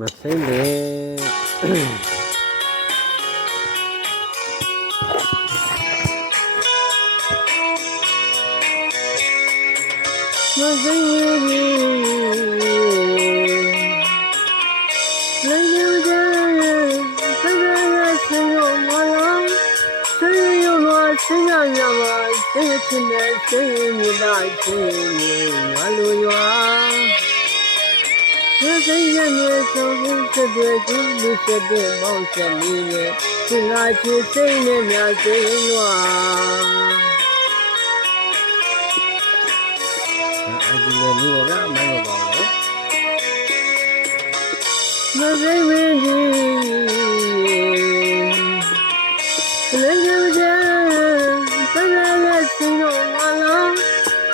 မစိမ့်လေမစိမ့်လေလေယူကြသဒ္ဒါရဆေယောမလာဆေယောလောဆေယညမှာဆေချင်းနဲ့ဆေမြေတာဆေမြေငါလူရွာ这些年从不是对主你是对梦想里面，是爱去谁的面对我。爱情的你我干嘛要帮我？我认为你，来了解，本来我心中我了。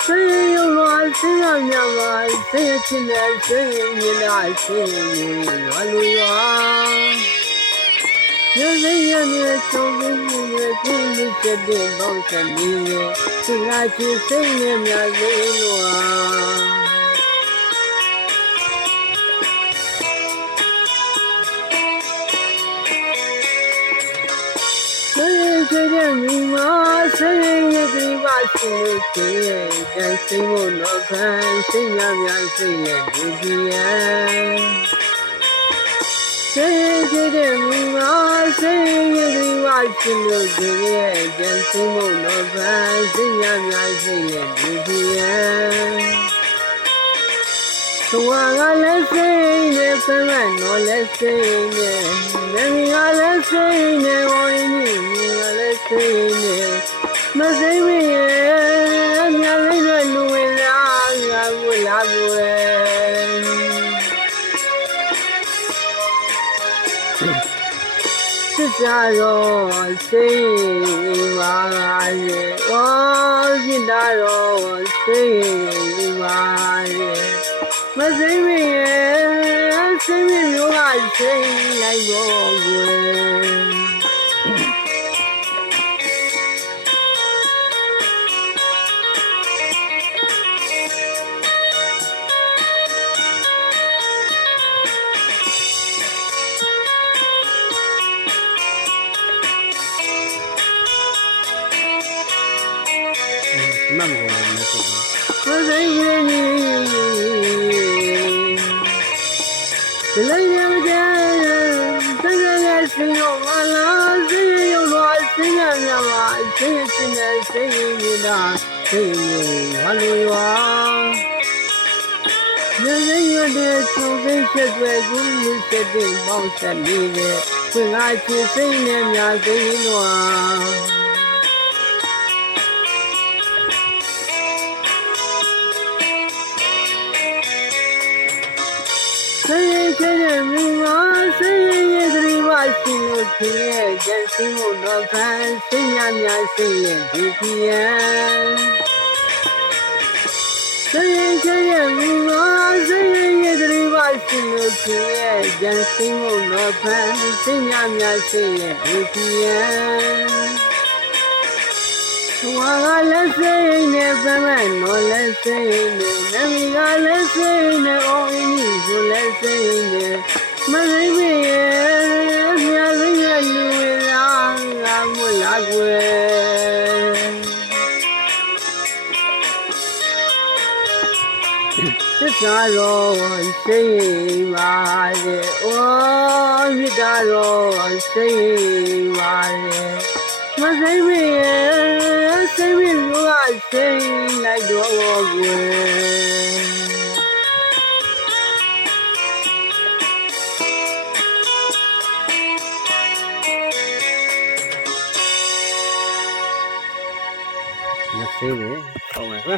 谁有我谁让面我谁亲的谁你俩谁我路远有人也没从不你的故事决定到生命里是爱去谁的面对我谁决定你我谁也给我心里去但谁我那看谁面面谁也不变谁决定你我谁也给我心里去但谁我那看谁面面谁也不变我来谁的分外我来谁的我来谁的我爱你我来谁的မစိမ့်မရဲ့မြတ်လေးတွေလူဝင်လာငါကိုလာကိုစစ်စားတော့စိတ်ပါရဲ့ဩစစ်တာတော့စိတ်ပါရဲ့မစိမ့်မရဲ့စိတ်မျိုးကစိတ်လိုက်တော့ကိုမမကိုလည်းမသိဘူး။ကိုယ်စိတ်ရင်းဒီလိုက်ရကြတကယ်စိတ်ရောမလားစိတ်ရောတော့စိတ်ရမြမှာစိတ်ချင်းနဲ့စိတ်ရင်းနေတာစိတ်မျိုးဘာလို့ရောရင်းရတဲ့သူစိတ်ချက်တွေကိုရစ်တဲ့ပေါင်းဆက်နေတဲ့ခွင့်အားချစ်စိတ်နဲ့များစိတ်ရော谁给的命啊？谁也给我心里去，真心我多烦，谁呀呀谁也不变。谁给的命啊？谁也给我心里去，真心我多烦，谁呀呀谁也不变。我来谁呢？分外我来谁呢？那米个来谁呢？我你就来谁呢？没人没人，没人也路上俺没拉过。这啥肉谁挖的？我这啥肉谁挖的？没人没人。谁没有啊？谁来捉我滚？那谁呢？好玩是吧？